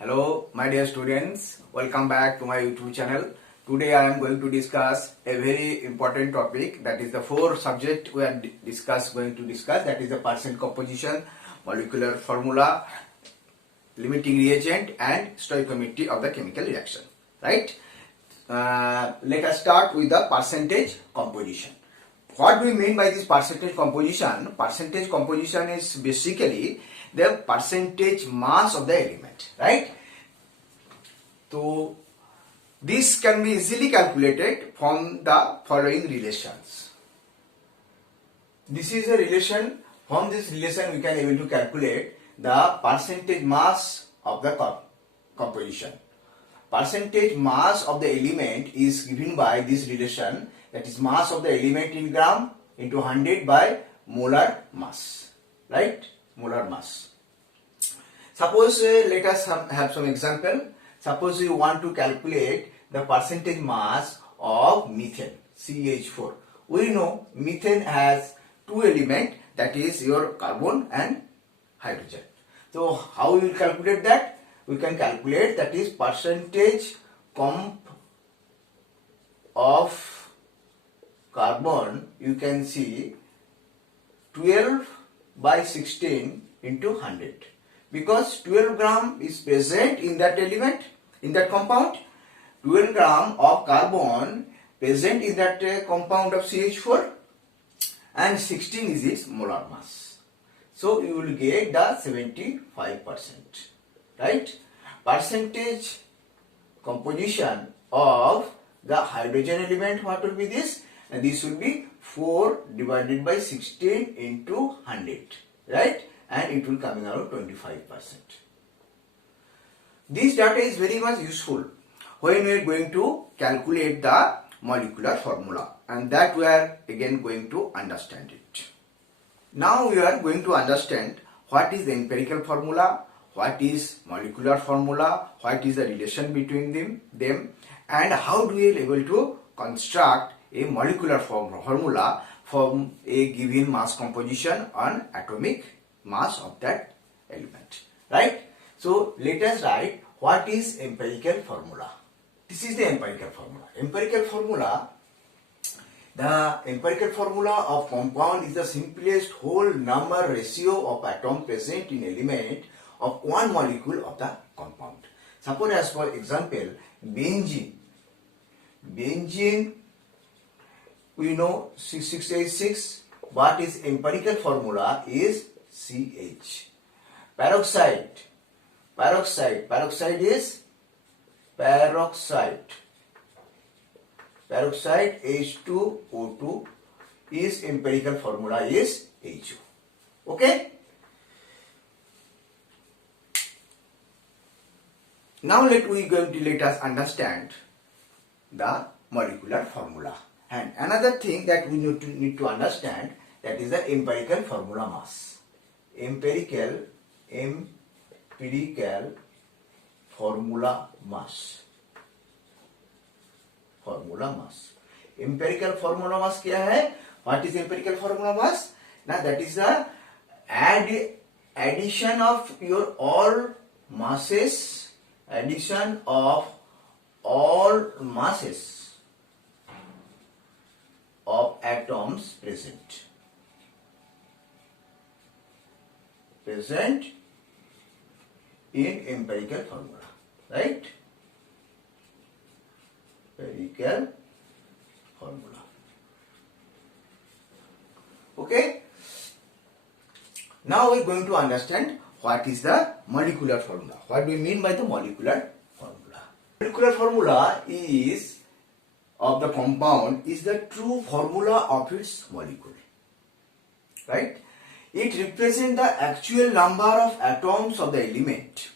Hello, my dear students. Welcome back to my YouTube channel. Today I am going to discuss a very important topic, that is the four subject we are going to discuss. That is the percent composition, molecular formula, limiting reagent, and stoichiometry of the chemical reaction. Right? Let us start with the percentage composition. What do we mean by this percentage composition? Percentage composition is basically the percentage mass of the element, right? So this can be easily calculated from the following relations. This is a relation. From this relation we can able to calculate the percentage mass of the composition. Percentage mass of the element is given by this relation, that is mass of the element in gram into 100 by molar mass, right? Molar mass. Suppose let us have some example. Suppose you want to calculate the percentage mass of methane, CH4. We know methane has two elements, that is your carbon and hydrogen. So how we will calculate that? We can calculate, that is percentage comp of carbon. You can see 12 by 16 into 100, because 12 gram is present in that element, in that compound. 12 gram of carbon present in that compound of CH4, and 16 is its molar mass. So you will get the 75%, right? Percentage composition of the hydrogen element, what will be this? And this will be 4 divided by 16 into 100, right? And it will coming out 25%. This data is very much useful when we are going to calculate the molecular formula, and that we are again going to understand it. Now we are going to understand what is the empirical formula, what is molecular formula, what is the relation between them, and how do we are able to construct a molecular formula from a given mass composition on atomic mass of that element, right? So let us write what is empirical formula. This is the empirical formula. The empirical formula of compound is the simplest whole number ratio of atom present in element of one molecule of the compound. Suppose as for example, benzene, we know 686, but its empirical formula is CH. Peroxide H2O2, is empirical formula is HO. Okay. Now let us understand the molecular formula. And another thing that we need to understand, that is the empirical formula mass. Empirical formula mass. Empirical formula mass क्या है? What is empirical formula mass? Now that is the addition of your all masses, addition of all masses of atoms present in empirical formula, right? Empirical formula. Okay. Now we are going to understand what is the molecular formula. What do we mean by the molecular formula? Molecular formula is of the compound is the true formula of its molecule, right? It represents the actual number of atoms of the element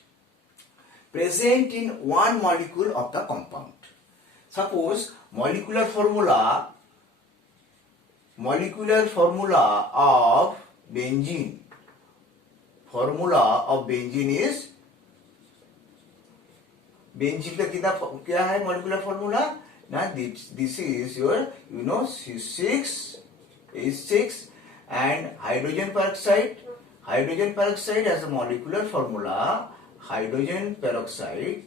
present in one molecule of the compound. Suppose molecular formula of benzene. Formula of benzene is, benzene का कितना क्या है molecular formula? Now this is your C6H6 and hydrogen peroxide. Hydrogen peroxide has a molecular formula hydrogen peroxide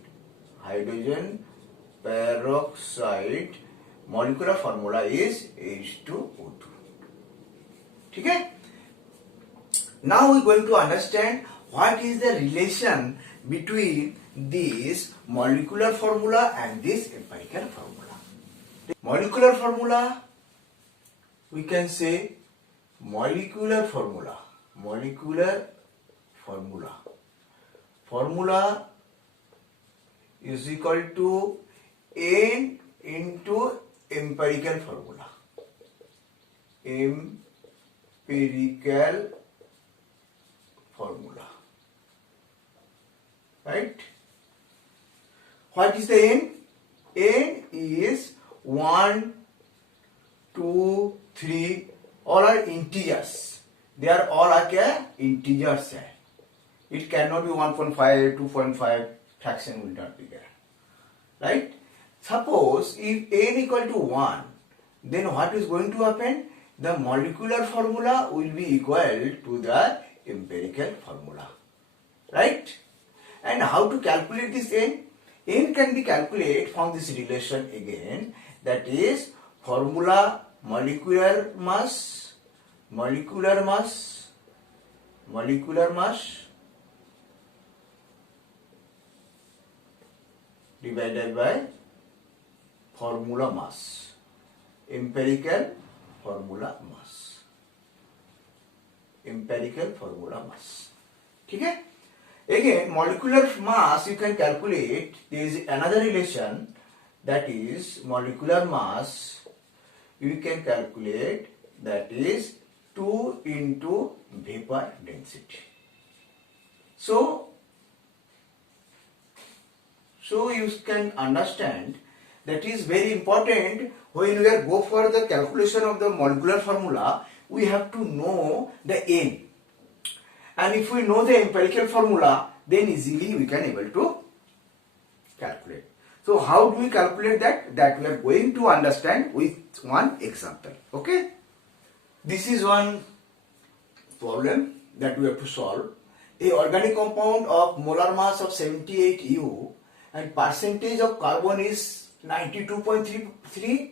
molecular formula is H2O2. Okay? Now we are going to understand what is the relation between this molecular formula and this empirical formula. Molecular formula, we can say molecular formula is equal to N into empirical formula. Right? What is the N? N is 1, 2, 3, all are integers. They are all integers. It cannot be 1.5, 2.5, fraction will not be there. Right? Suppose if N equal to 1, then what is going to happen? The molecular formula will be equal to the empirical formula. Right? And how to calculate this N? N can be calculated from this relation again, that is formula molecular mass divided by formula mass, empirical formula mass. Okay? Again, molecular mass you can calculate. There is another relation, that is molecular mass you can calculate, that is 2 into vapor density. So you can understand that is very important. When we go for the calculation of the molecular formula, we have to know the N. And if we know the empirical formula, then easily we can able to calculate. So how do we calculate that? That we are going to understand with one example. Okay? This is one problem that we have to solve. A organic compound of molar mass of 78 U and percentage of carbon is 92.33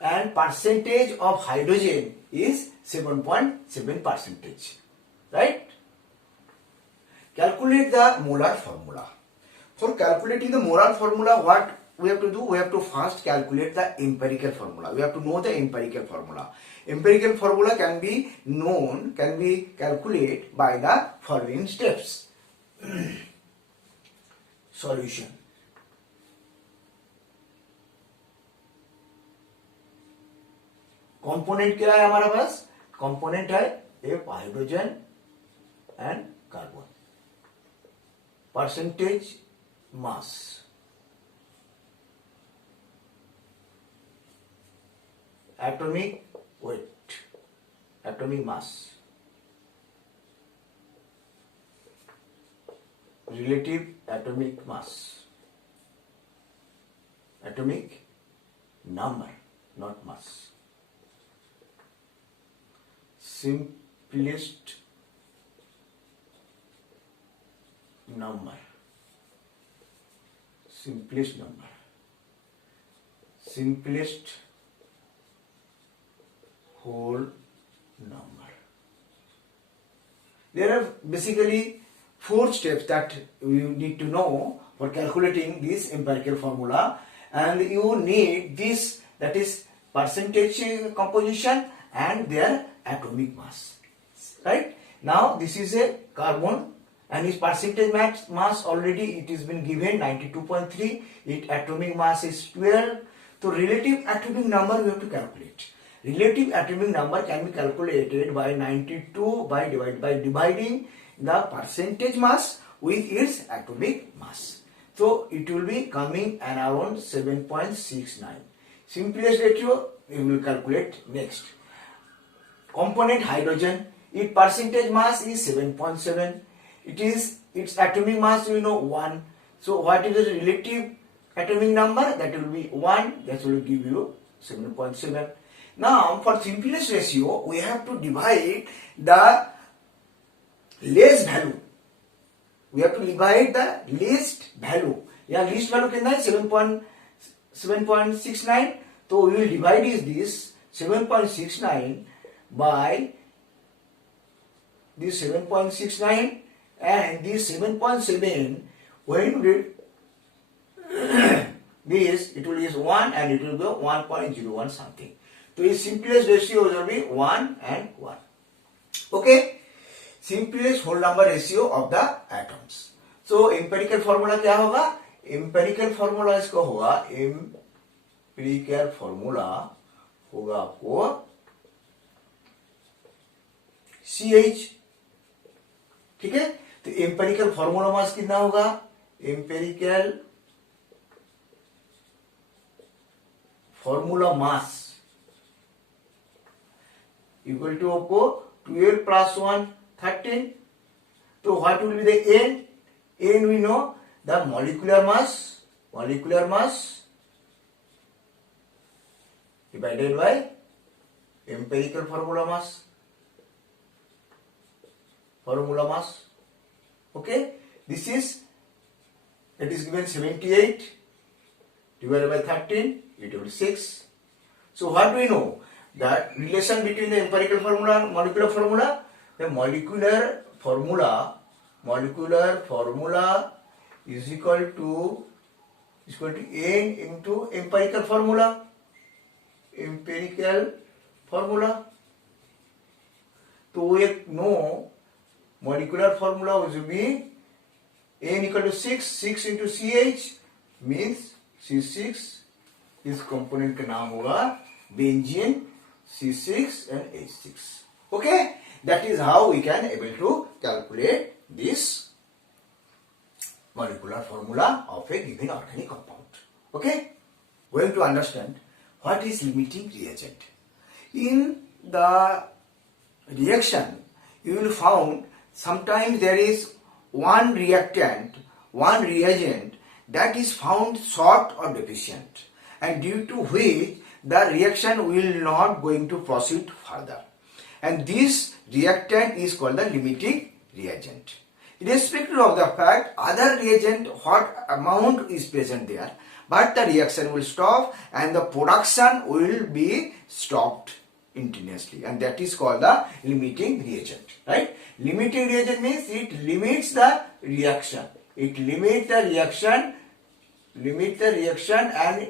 and percentage of hydrogen is 7.7%. Right? Calculate the molar formula. For calculating the molar formula, what we have to do? We have to first calculate the empirical formula. We have to know the empirical formula. Empirical formula can be calculated by the following steps. Solution. Component क्या है हमारा पास? Component है एक hydrogen and carbon. Percentage mass, atomic weight, atomic mass, relative atomic mass, atomic number not mass, simplest number, simplest whole number. There are basically 4 steps that you need to know for calculating this empirical formula, and you need this, that is percentage composition and their atomic mass. Right? Now this is a carbon and its percentage mass already it has been given 92.3. Its atomic mass is 12. So relative atomic number we have to calculate. Relative atomic number can be calculated by 92 by dividing the percentage mass with its atomic mass. So it will be coming around 7.69. Simplest ratio we will calculate next. Component hydrogen, its percentage mass is 7.7. Its atomic mass 1. So what is the relative atomic number? That will be 1. That will give you 7.7. Now for simplest ratio we have to divide the less value we have to divide the least value. Yeah, least value कितना है 7.69. So we will divide is this 7.69 by this 7.69 and this 7.7. When we this, it will use 1 and it will go 1.01 something. So its simplest ratio will be 1 and 1. Okay, simplest whole number ratio of the atoms. So empirical formula क्या होगा? Empirical formula इसको होगा, empirical formula होगा आपको CH. ठीक है, तो empirical formula मास कितना होगा? Empirical formula mass equal to आपको 12 plus 1 13. So what will be the N? N we know, the molecular mass divided by empirical formula mass. Okay, this is, it is given 78 divided by 13, it will be 6. So what do we know? That relation between the empirical formula and molecular formula? The molecular formula is equal to N into empirical formula. So we know molecular formula will be N equal to 6 into CH means C6. इस component का नाम होगा benzene C6 and H6. Okay, that is how we can able to calculate this molecular formula of a given organic compound. Okay, going to understand what is limiting reagent. In the reaction, you will found sometimes there is one reagent that is found short or deficient, and due to which the reaction will not going to proceed further, and this reactant is called the limiting reagent. Irrespective of the fact other reagent what amount is present there, but the reaction will stop and the production will be stopped instantaneously, and that is called the limiting reagent, right? Limiting reagent means it limits the reaction, and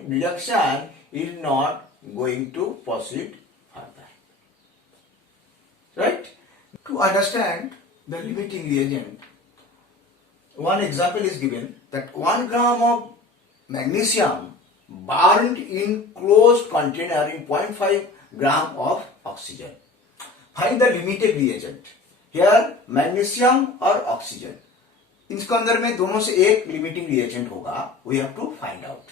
reaction is not going to proceed further, right? To understand the limiting reagent, one example is given that 1 gram of magnesium burned in closed container in 0.5 gram of oxygen. Find the limited reagent. Here magnesium or oxygen, इसके अंदर में दोनों से एक limiting reagent होगा. We have to find out,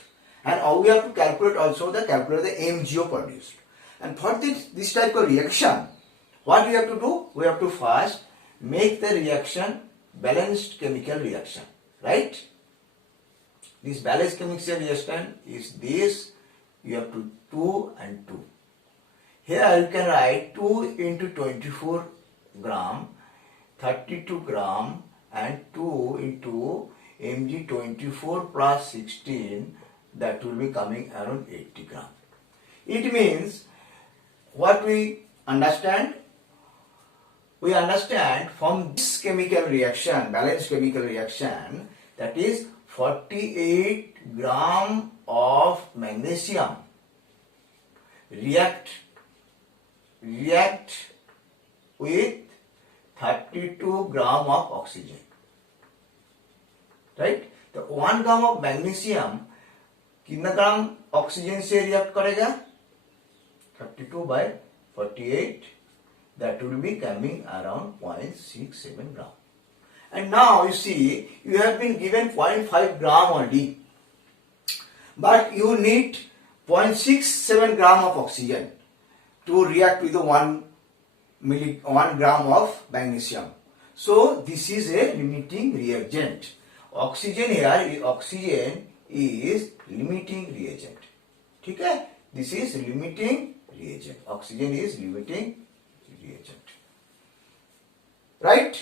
and we have to calculate also the MgO produced. And for this type of reaction, what we have to do? We have to first make the reaction balanced chemical reaction, right? This balanced chemical reaction is this. You have to 2 and 2. Here you can write 2 into 24 gram, 32 gram, and 2 into Mg24 plus 16, that will be coming around 80 gram. It means what we understand? We understand from this chemical reaction, balanced chemical reaction, that is 48 gram of magnesium react with 32 gram of oxygen, right? The 1 gram of magnesium कितना gram oxygen से react करेगा? 32 by 48, that will be coming around 0.67 gram. And now you see, you have been given 0.5 gram only, but you need 0.67 gram of oxygen to react with the 1 gram of magnesium. So this is a limiting reagent. Oxygen here, oxygen is limiting reagent. ठीक है? This is limiting reagent. Oxygen is limiting reagent. Right?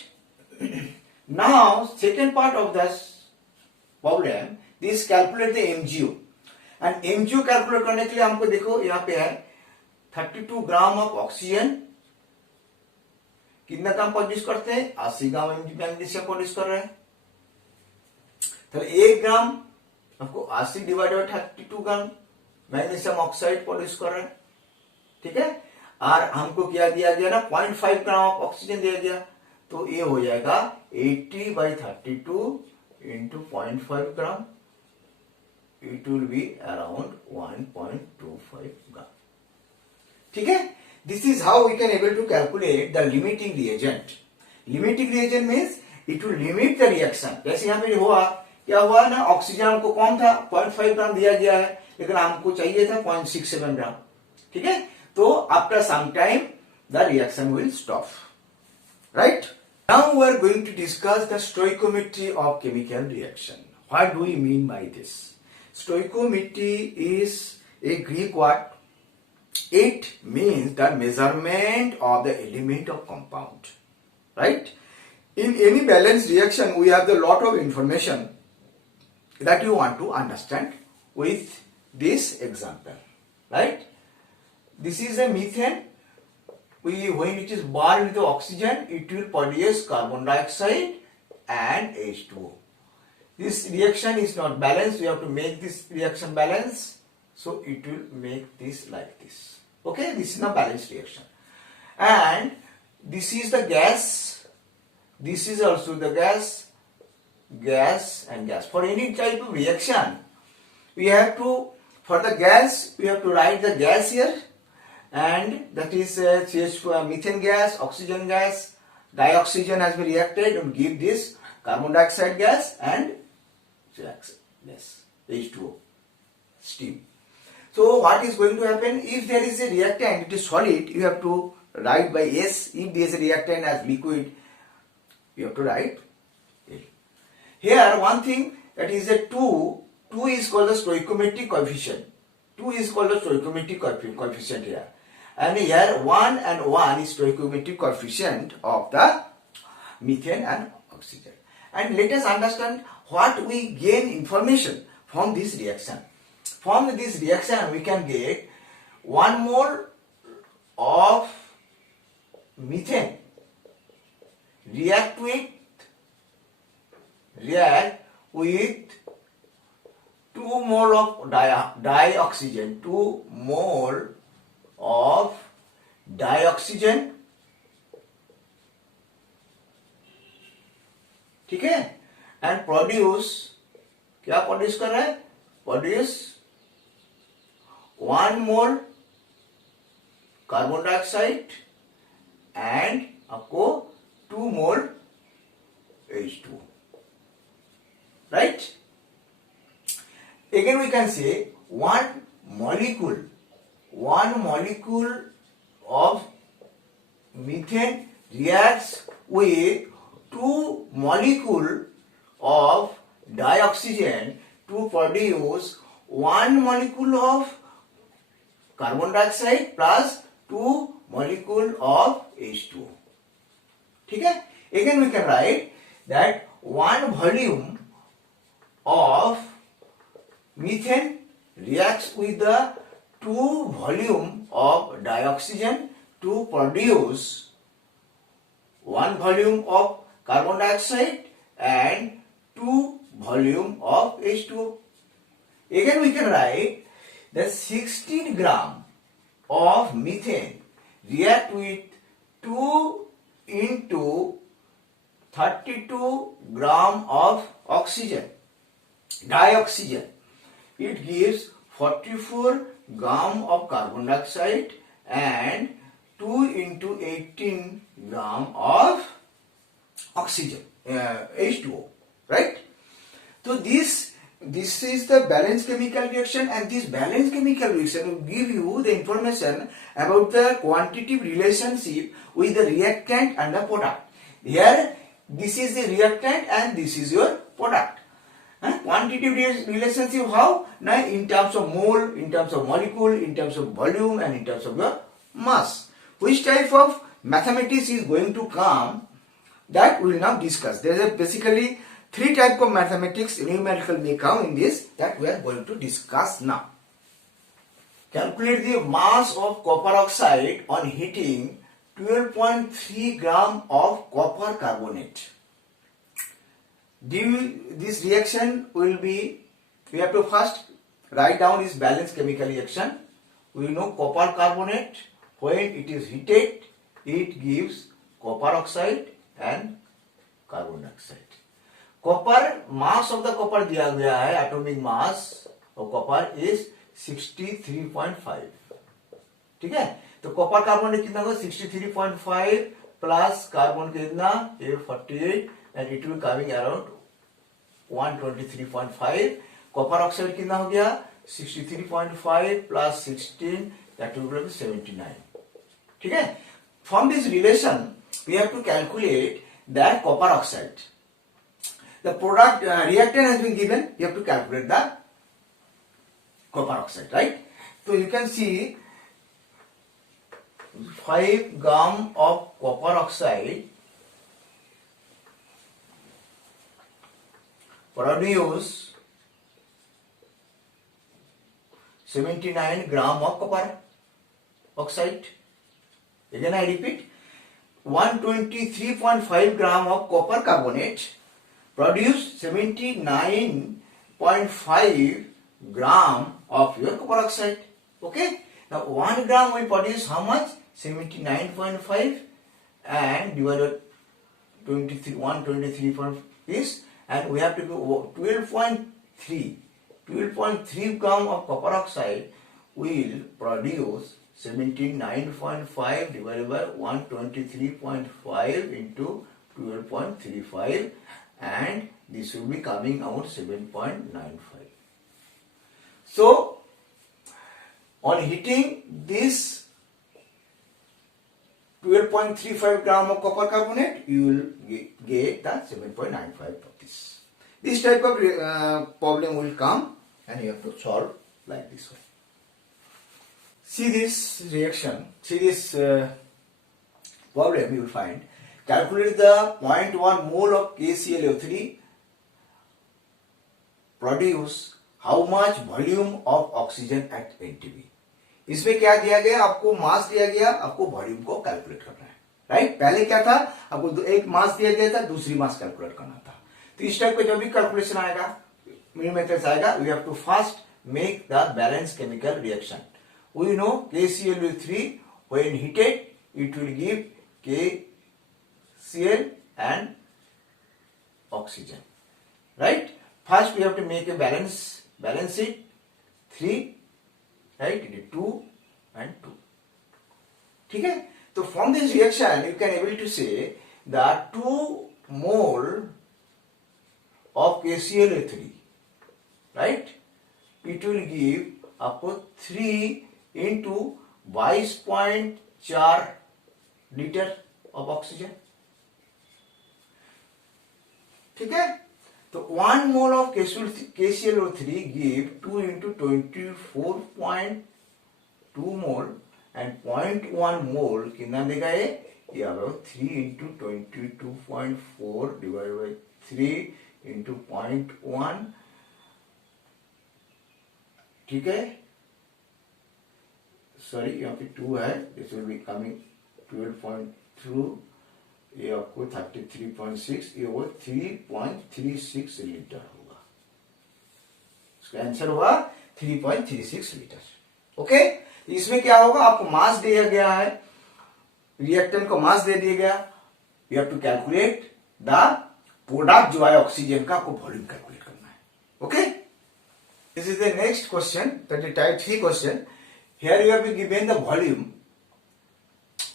Now, second part of this problem, this calculate the MgO. And MgO calculate करने के लिए हमको देखो यहाँ पे है 32 ग्राम ऑफ ऑक्सीजन कितना ग्राम प्रोड्यूस करते हैं, 80 ग्राम मैग्नीशियम प्रोड्यूस कर रहे हैं। तो 1 ग्राम आपको 80 divided by 32 gram magnesium oxide produce कर रहे हैं, ठीक है। और हमको क्या दिया गया ना, 0.5 ग्राम ऑफ ऑक्सीजन दिया गया, तो ये हो जाएगा 80/32 into 0.5 gram, it will be around 1.25 gram, ठीक है। This is how we can able to calculate the limiting reagent. Limiting reagent means it will limit the reaction. जैसे यहाँ पे हुआ, क्या हुआ ना, ऑक्सीजन हमको कम था, 0.5 ग्राम दिया गया है, लेकिन हमको चाहिए था 0.67 ग्राम, ठीक है। तो after some time the reaction will stop, right. Now we are going to discuss the stoichiometry of chemical reaction. What do we mean by this? Stoichiometry is a Greek word. It means the measurement of the element of compound, right? In any balanced reaction, we have the lot of information that you want to understand with this example, right? This is a methane. When it is burned with oxygen, it will produce carbon dioxide and H2O. This reaction is not balanced. We have to make this reaction balanced. So it will make this like this. Okay, this is a balanced reaction. And this is the gas. This is also the gas. Gas and gas. For any type of reaction, we have to, for the gas, we have to write the gas here. And that is CH4, methane gas, oxygen gas, dioxygen has been reacted and give this carbon dioxide gas and gas, H2O, steam. So what is going to happen, if there is a reactant, it is solid, you have to write by S. If there is a reactant as liquid, you have to write L. Here one thing, that is a 2 is called the stoichiometric coefficient. 2 is called the stoichiometric coefficient here. And here 1 and 1 is stoichiometric coefficient of the methane and oxygen. And let us understand what we gain information from this reaction. From this reaction, we can get 1 mole of methane react with 2 mole of dioxygen, 2 mole of dioxygen, ठीक है, and produce, क्या produce कर रहा है, produce 1 mole carbon dioxide and आपको 2 mole H2O, right? Again we can say one molecule of methane reacts with 2 molecule of dioxygen to produce 1 molecule of carbon dioxide plus 2 molecule of H2O. ठीक है? Again we can write that 1 volume of methane reacts with the 2 volume of dioxygen to produce 1 volume of carbon dioxide and 2 volume of H2O. Again we can write that 16 gram of methane react with 2 into 32 gram of oxygen, dioxygen. It gives 44 gram of carbon dioxide and 2 into 18 gram of oxygen, H2O, right? So this is the balanced chemical reaction, and this balanced chemical reaction will give you the information about the quantitative relationship with the reactant and the product. Here this is the reactant and this is your product. Quantitative relationship how? Now in terms of mole, in terms of molecule, in terms of volume and in terms of your mass. Which type of mathematics is going to come that we will now discuss. There is basically three types of mathematics numerical may come in this that we are going to discuss now. Calculate the mass of copper oxide on heating 12.3 gram of copper carbonate. This reaction will be, we have to first write down this balanced chemical reaction. We know copper carbonate, when it is heated, it gives copper oxide and carbon dioxide. Copper, mass of the copper दिया गया है, atomic mass of copper is 63.5. ठीक है, तो copper carbonate कितना होगा 63.5 plus carbon कितना 48 and it will coming around 123.5. Copper oxide कितना हो गया 63.5 plus 16 that will be 79. ठीक है, from this relation we have to calculate that copper oxide. The product reactant has been given, you have to calculate the copper oxide, right? So you can see 5 gram of copper oxide produce 79 gram of copper oxide. Again I repeat, 123.5 gram of copper carbonate produce 79.5 gram of your copper oxide. Okay, now 1 gram will produce how much? 79.5 and divided 123 is, and we have to do 12.3 gram of copper oxide will produce 79.5 divided by 123.5 into 12.35, and this will be coming out 7.95. So on heating this 12.35 gram of copper carbonate, you will get the 7.95 of this. This type of problem will come and you have to solve like this way. See this reaction, see this problem you will find. Calculate the 0.1 mole of KClO3 produce how much volume of oxygen at NTB. इसमें क्या दिया गया, आपको मास दिया गया, आपको volume को calculate करना है, राइट? पहले क्या था, आपको एक मास दिया गया था, दूसरी मास कैलकुलेट करना था. तो इस टाइप का जब भी कैलकुलेशन आएगा, मेथड्स आएगा, we have to first make the balance chemical reaction. We know KClO3 when heated it will give KCl and oxygen, right? First we have to make a balance it 3, right? It is 2 and 2. ठीक है, तो from this reaction you can able to say that 2 mole of KClO3, right? It will give आपको 3 into 22.4 liter of oxygen. ठीक है, तो 1 mole of KClO3 give 2 into 24.2 mole and 0.1 mole कितना देगा ये आएगा 3 into 22.4 divided by 3 into 0.1. ठीक है, सॉरी यहाँ पे 2 है, दिस विल बी कमिंग 12.2, ये आपको 33.6, ये वो 3.36 लीटर होगा. इसका आंसर होगा 3.36 लीटर. ओके, इसमें क्या होगा, आपको मास दिया गया है, रिएक्टेंट को मास दे दिया गया, you have to calculate the product जो है ऑक्सीजन का, आपको वॉल्यूम कैलकुलेट करना है. Okay, this is the next question, that is type 3 question. Here you have been given the volume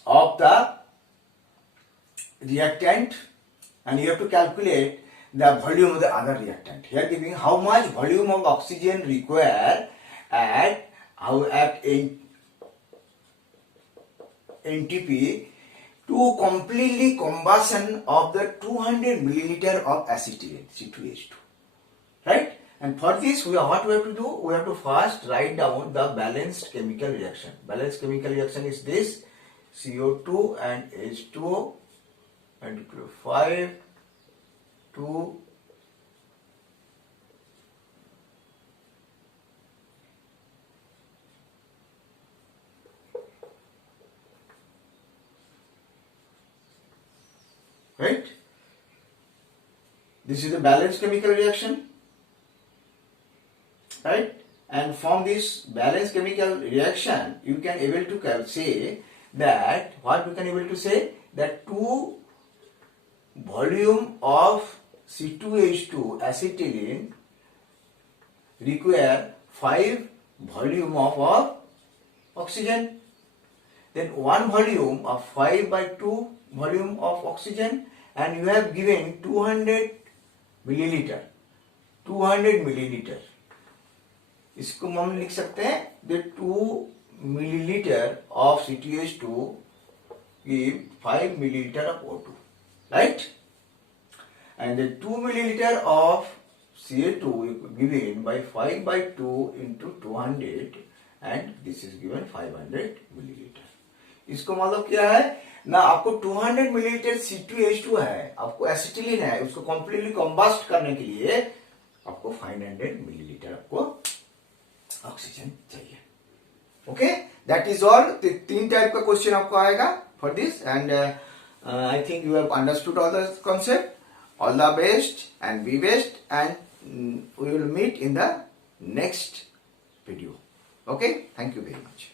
of the reactant and you have to calculate the volume of the other reactant. Here giving how much volume of oxygen required at NTP to completely combustion of the 200 milliliter of acetylene C2H2, right? And for this, what we have to do? We have to first write down the balanced chemical reaction. Balanced chemical reaction is this: CO2 and H2O, and 5 2 right. This is a balanced chemical reaction, right? And from this balanced chemical reaction, you can able to say that what we can able to say that 2 volume of C2H2 acetylene require 5 volume of oxygen. Then 1 volume of 5 by 2 volume of oxygen, and you have given 200 milliliter. 200 milliliter. इसको हम लिख सकते हैं the 2 milliliter of C2H2 give 5 milliliter of O2, right? And the 2 milliliter of Ca2 given by 5 by 2 into 200, and this is given 500 milliliter. इसको मतलब क्या है ना, आपको 200 मिलीलीटर C2H2 है, आपको एसिटिलीन है, उसको कंप्लीटली कंबस्ट करने के लिए आपको 500 मिलीलीटर आपको ऑक्सीजन चाहिए. Okay, that is all. 3 type का क्वेश्चन आपको आएगा for this, and I think you have understood all the concept. All the best and be best, and we will meet in the next video. Okay, thank you very much.